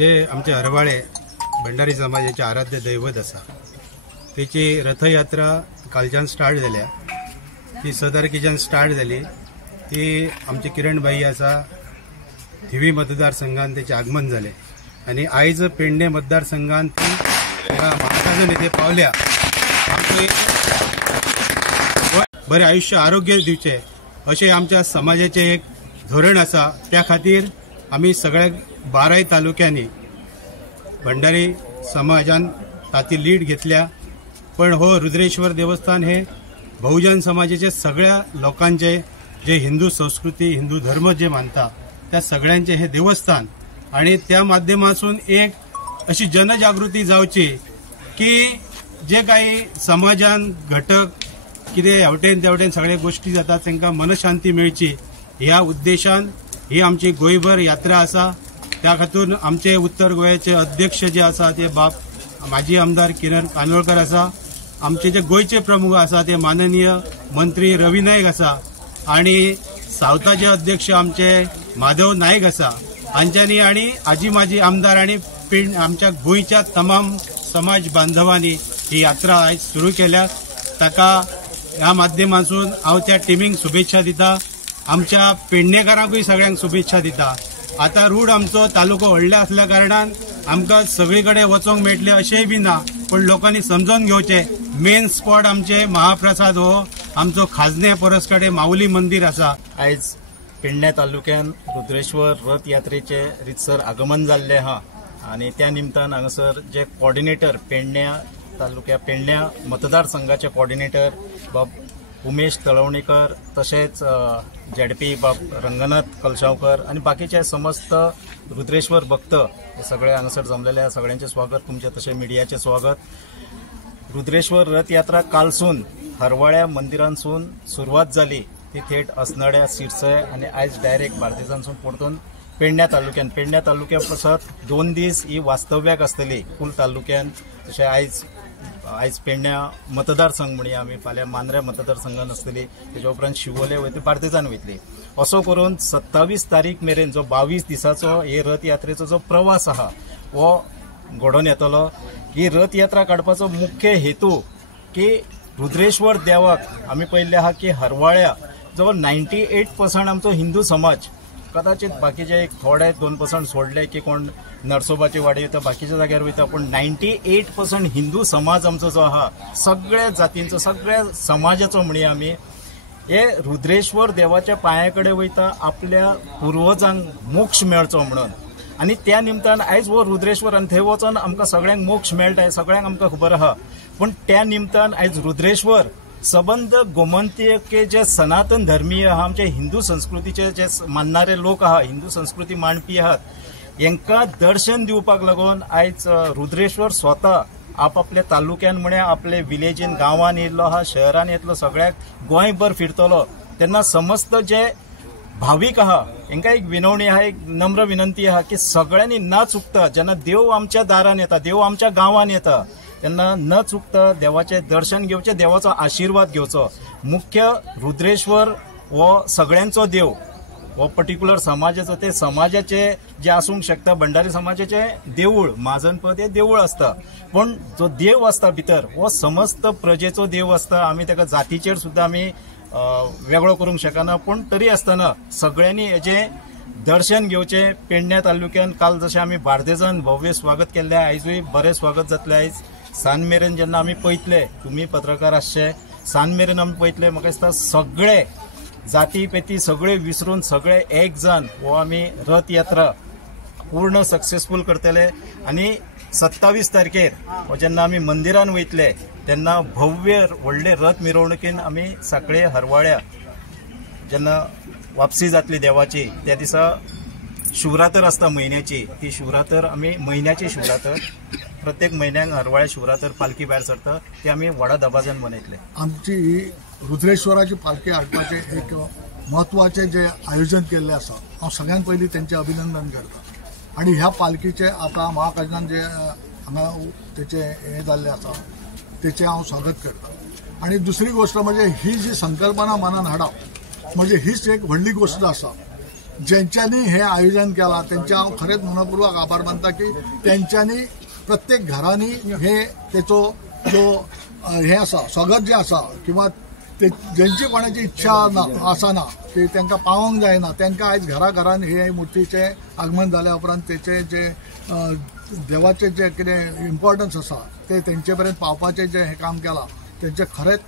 जे आमचे हरवाळे भंडारी समाजाचे आराध्य दैवत असा त्याची रथयात्रा कालच्यान स्टार्ट जाल्या। ती 6 तारखेच्यान स्टार्ट जाली। ती आमचे किरणबाई आसा थिवी मतदारसंघात त्याचे आगमन झाले आणि आयज पेडणे मतदारसंघात ती महाराजान येथे पावल्या। बरे आयुष्य आरोग्य दिवचे असे आमच्या समाजाचे एक धोरण असा। त्या खातीर आम्ही सगळ्या 12 तालुक्यांनी भंडारी समाजान ताती लीड घेतल्या। पण हो रुद्रेश्वर देवस्थान हे बहुजन समाजाचे सगळ्या लोकांचे जे हिंदू संस्कृती हिंदू धर्म जे मानता त्या सगळ्यांचे हे देवस्थान आणि त्या माध्यमातून एक अशी जनजागृती जावची की जे काही समाजान घटक कितें हेवटेन तेवटेन सगळे गोष्टी जातात तांकां मनशांती मेळची ह्या उद्देशान ही आमची गोंयभर यात्रा असा। त्या खातीर आमचे उत्तर गोव्याचे अध्यक्ष जे आसा ते माजी आमदार किरण कानोळकर आसा। आमचे जे गोयचे प्रमुख आसा ते माननीय मंत्री रवी नाईक आसा आणि सावथाचे अध्यक्ष आमचे माधव नाईक आसा हांच्यांनी आणि आजी माजी आमदार आणि आमच्या गोंयच्या तमाम समाज बांधवांनी ही यात्रा आज सुरू केल्या। ताका ह्या माध्यमातून हांव त्या टिमीक शुभेच्छा दिता। आमच्या पेडणेकारांकूय सगळ्यांक शुभेच्छा दिता। आता रूट आमचो तालुको व्हडले असल्या कारणान आमकां सगळीकडे वचोंक मेळटले अशेंय बी ना, पण लोकांनी समजून घेवचे मेन स्पॉट आमचे महाप्रसाद हो आमचो खाजने परसकडे माऊली मंदिर आसा। आयज पेडणे तालुक्यान रुद्रेश्वर रथ यात्रेचे रितसर आगमन जाल्ले आहा आणि त्या निमतान हांगासर जे कोऑर्डिनेटर पेडण्या तालुक्या पेडण्या मतदारसंघाचे कोऑर्डिनेटर बाब उमेश तळवणीकर तसेच जेडपी बाब रंगनाथ कलशावकर आणि बाकीचे समस्त रुद्रेश्वर भक्त हे सगळे हांगासर जमलेले सगळ्यांचे स्वागत। तुमचे तसे मिडियाचे स्वागत। रुद्रेश्वर रथ यात्रा कालसून हरवाळ्या मंदिरांसून सुरुवात जाली ती थेट असनाड्या सिरसय आणि आयज डायरेक्ट बार्देजांसून परतून पेडण्या तालुक्या पासत 2 दीस ही वास्तव्याक आसतली कुल तालुक्यान। तशें आयज पेडण्या मतदारसंघ म्हणून आमी फाल्यां मांद्रे मतदारसंघान आसतली, तेजे उपरांत शिवोले वयतली बार्देजान वयतली। असो करून 27 तारीख मेरेन जो 22 दिसाचो हे रथ यात्रेचो जो प्रवास आहा वो घडोवन येतलो। ही रथ यात्रा काडपाचो मुख्य हेतू की रुद्रेश्वर देवाक आमी पळयल्ले आहा की हरवाळ्या जो 98% आमचो हिंदू समाज, कदाचित बाकीचे एक थोडे 2% सोडले की कोण नरसोबाची वाडी वयता बाकीच्या जाग्यार वयता, पण 98% हिंदू समाज आमचो जो आहा सगळ्या जातींचो सगळ्या समाजाचो म्हणून आमी हे रुद्रेश्वर देवाच्या पांया वयता आपल्या पुर्वजांक मोक्ष मेळचो म्हणून। आणि त्या निमतान आयज वो रुद्रेश्वर आणि थंय वचून आमकां सगळ्यांक मोक्ष मेळटा हे सगळ्यांक आमकां खबर आहा। पण त्या निमतान आयज रुद्रेश्वर सबंद गोमंतीय के जे सनातन धर्मीय आहा आमचे हिंदू संस्कृतीचे जे मानणारे लोक आहा हिंदू संस्कृती मांडपी आहात यांका दर्शन दिवपाक लागून आयज रुद्रेश्वर स्वतः आपल्या तालुक्यान म्हणे आपले विलेजीन गांवान येयल्लो आहा शहरान येतलो सगळ्याक गोंयभर फिरतलो तेन्ना समस्त जे भाविक आहा हांकां एक विनवणी आहा एक नम्र विनंती आहा की सगळ्यांनी न चुकता जेन्ना देव आमच्या दारान येता देव आमच्या गांवान येता तेन्ना न चुकता देवाचे दर्शन घेवचे देवाचो आशीर्वाद घेवचो। मुख्य रुद्रेश्वर हो सगळ्यांचो देव हो पर्टिक्युलर समाजाचो ते समाजाचे जे आसूंक शकता भंडारी समाजाचे देवूळ महाजनपद हे देवूळ आसता, पण जो देव आसता भितर हो समस्त प्रजेचो देव आसता। आमी ताका जातीचेर सुद्दां आमी वेगळो करूंक शकना, पण तरी आसतना सगळ्यांनी हेजे दर्शन घेवचे पेडण्या तालुक्यात। काल जशें आमी बार्देजान भव्य स्वागत केल्लें, आयजूय बरें स्वागत जातलें। आयज सान मेरेन जेन्ना आमी पळयतले, तुमी पत्रकार आसचे, सान मेरेन आमी पळयतले, म्हाका दिसता सगळे जाती पेती सगळे विसरून सगळे एक जावन हो आमी रथ यात्रा पूर्ण सक्सेसफूल करतले। आनी 27 तारखेर जेन्ना आमी मंदिरान वयतले तेन्ना भव्य व्हडले रथ मिरवणुकीन आमी साखळे हरवाळ्या जेन्ना वापसी जातली देवाची, त्या दिसा शिवरात्र आसता म्हयन्याची, ती शिवरात्र आमी म्हयन्याची शिवरात्र प्रत्येक म्हयन्याक हरवाळ्या शिवरात्र पालखी भायर सरता, ती आमी व्हडा दबाज्यान मनयतले। आमची ही रुद्रेश्वराची पालखी हाडपाचे एक महत्वाचे जे आयोजन केल्ले आसा, हांव सगळ्यात पयलीं तेंचे अभिनंदन करता। आणि ह्या पालखीचे आता महाकाजनान जे हांगा तेचे हे जाल्ले आसा तेचे हांव स्वागत करता। आणि दुसरी गोष्ट म्हणजे ही जी संकल्पना मनान हाडप म्हणजे हीच एक व्हडली गोष्ट आसा। ज्यांच्यांनी हे आयोजन केला त्यांचे हांव खरेंच मनपूर्वक आभार मानता की त्यांच्यांनी प्रत्येक घरांनी हे तेचो जो हे आसा स्वागत जे आसा किंवा ते ज्यांची कोणाची इच्छा आसना की तांकां पावोंक जायना तांकां आयज घराघरान हे मुर्तीचे आगमन जाल्या उपरांत तेचे जे देवाचे जे कितें इम्पॉर्टन्स आसा ते तेंचे पर्यंत पावपाचें जे हे काम केलां तेंचे खरेंच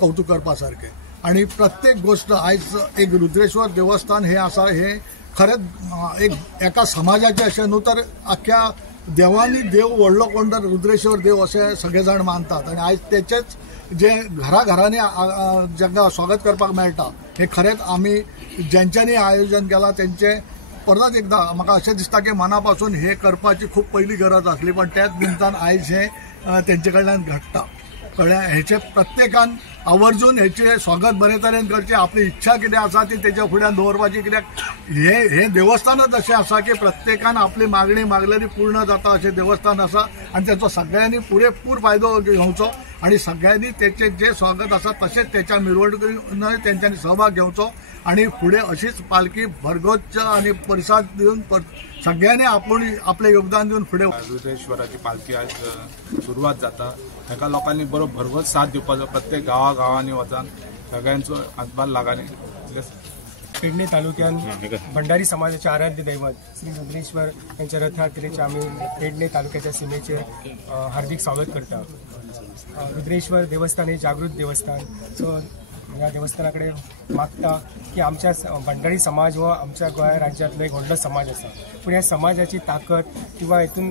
कौतुक करपा सारकें। आणि प्रत्येक गोष्ट आयज एक रुद्रेश्वर देवस्थान हे आसा हे खरेंच एक एका समाजाचे अशें न्हू तर आख्ख्या देवांनी देव व्हडलो कोण तर रुद्रेश्वर देव अशें सगळे जाण मानतात। आणि आयज तेचेच जे घराघरांनी जांकां स्वागत करपाक मेळटा हे खरेंच आमी ज्यांच्यांनी आयोजन केलां तेंचे परत एकदा म्हाका अशें दिसता की मना पासून हे करपाची खूब पयली गरज आसली, पण त्याच निमतान आयज हे तेंचे कडल्यान घडटा। कळ्ळें? हेचे प्रत्येकान आवर्जून हेचे स्वागत बरे तरेन करचे, आपली इच्छा कितें आसा ती तेच्या फुड्यान दवरपाची, कित्याक हे देवस्थानच अशें आसा की प्रत्येकान आपली मागणी मागलेली पूर्ण जाता अशें देवस्थान आसा। आणि त्याचो सगळ्यांनी पुरेपूर फायदो घेवचो आणि सगळ्यांनी तेचे जे स्वागत आसा तशेंच त्याच्या मिरवणुकीन तेंच्यांनी सहभाग घेवचो आणि फुडें अशीच पालखी भरगोच्च आणि परिसाद दिवन सगळ्यांनी आपले योगदान दिवन फुडें। रुद्रेश्वराची पालखी आज सुरवात जाता, ताका लोकांनी बरो भरगोच साथ दिवपाचो, प्रत्येक गांवांनी वचून सगळ्यांचो हातभार लागानी। पेडणे तालुक्यात भंडारी समाजाचे आराध्य दैवत श्री रुद्रेश्वर यांच्या रथयात्रेचे आम्ही पेडणे तालुक्याच्या सीमेचे हार्दिक स्वागत करता। रुद्रेश्वर देवस्थान हे जागृत देवस्थान, सो या देवस्थानाकडे मागता की आमच्या भंडारी समाज व आमच्या गोंय राज्यातलो एक व्हडलो समाज आसा, पण ह्या समाजाची ताकद किंवा हितून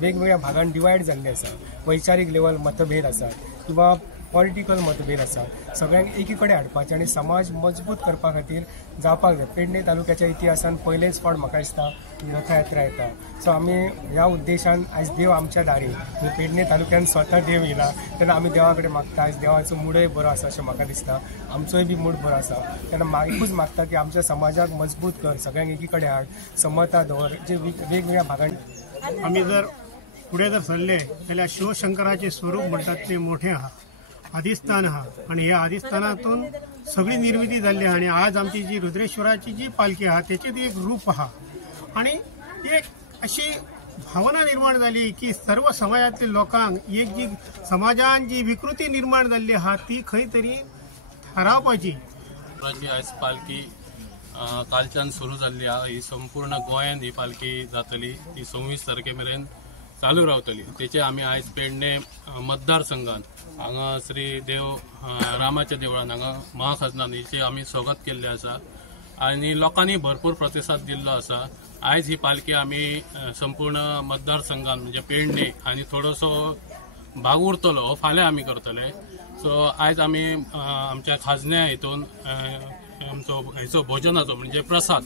वेगवेगळ्या भागांत डिवायड जाल्ली आसा। वैचारीक लेवल मतभेद आसात किंवा पॉलिटिकल मतभेद आसात, सगळ्यांक एकी कडेन हाडपाचे आनी समाज मजबूत करपा खातीर जावपाक जाय। पेडणे तालुक्याच्या इतिहासान पयलेच फावट म्हाका दिसता ही रथयात्रा येता, सो आमी ह्या उद्देशान आयज देव आमच्या दारी पेडणे तालुक्यान स्वता देव येयला तेन्ना आमी देवा कडेन मागता। आयज देवाचो मुडय बरो आसा अशें म्हाका दिसता, आमचोय बी मूड बरो आसा, तेन्ना एकूच मागता की आमच्या समाजाक मजबूत कर, सगळ्यांक एकी कडेन हाड, समता दवर, जे वेगवेगळ्या भागांत आमी जर फुडें जर सरले जाल्यार शिवशंकराचें स्वरूप म्हणटात तें मोठें आहा, आदिस्थान आहा, आणि ह्या आदिस्थानातून सगळी निर्मिती जाल्ली आहा। आणि आज आमची जी रुद्रेश्वराची जी पालखी आहा तेचें एक रूप आहा आणि एक अशी भावना निर्माण जाली की सर्व समाजातल्या लोकांक एक जी समाजान जी विकृती निर्माण जाल्ली आहा ती खंय तरी थारावपाची। आयज पालखी कालच्यान सुरू जाल्ली आहा, ही संपूर्ण गोंयांत ही पालखी जातली, ती 26 तारखे मेरेन चालू रावतली। तेचे आमी आयज पेडणे मतदारसंघात हांगा श्री देव रामाच्या देवळान हांगा महाखाजनान हिचे आमी स्वागत केल्लें आसा आणि लोकांनी भरपूर प्रतिसाद दिल्लो आसा। आयज ही पालखी आमी संपूर्ण मतदारसंघात म्हणजे पेडणे आणि थोडोसो भाग उरतलो हो फाल्यां आमी करतले। सो आयज आमी आमच्या खाजण्या हितून आमचो हेचो भोजनाचो म्हणजे प्रसाद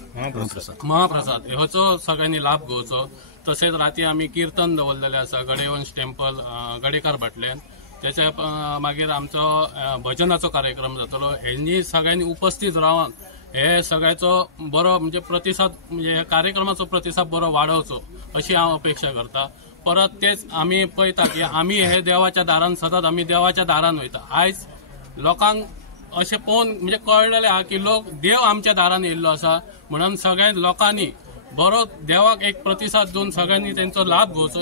महाप्रसाद ह्याचो सगळ्यांनी लाभ घेवचो। तशेंच राती आमी कीर्तन दवरलेलें आसा गडेवंश टेम्पल गडेकार भाटल्यान, त्याच्या मागीर आमचो भजनाचो कार्यक्रम जातलो। हेंनी सगळ्यांनी उपस्थित रावन हे सगळ्याचो बरो म्हणजे प्रतिसाद म्हणजे ह्या कार्यक्रमाचो प्रतिसाद बरो वाडोवचो अशी हांव अपेक्षा करता। परत तेच आमी पळयता की आमी हे देवाच्या दारान सतत आमी देवाच्या दारान वयता। आयज लोकांक अशें पळोवन म्हणजे कळलेलें आहा की लोक देव आमच्या दारान येयल्लो आसा, म्हणून सगळ्या लोकांनी बरो देवाक एक प्रतिसाद दिवन सगळ्यांनी तेंचो लाभ घेवचो।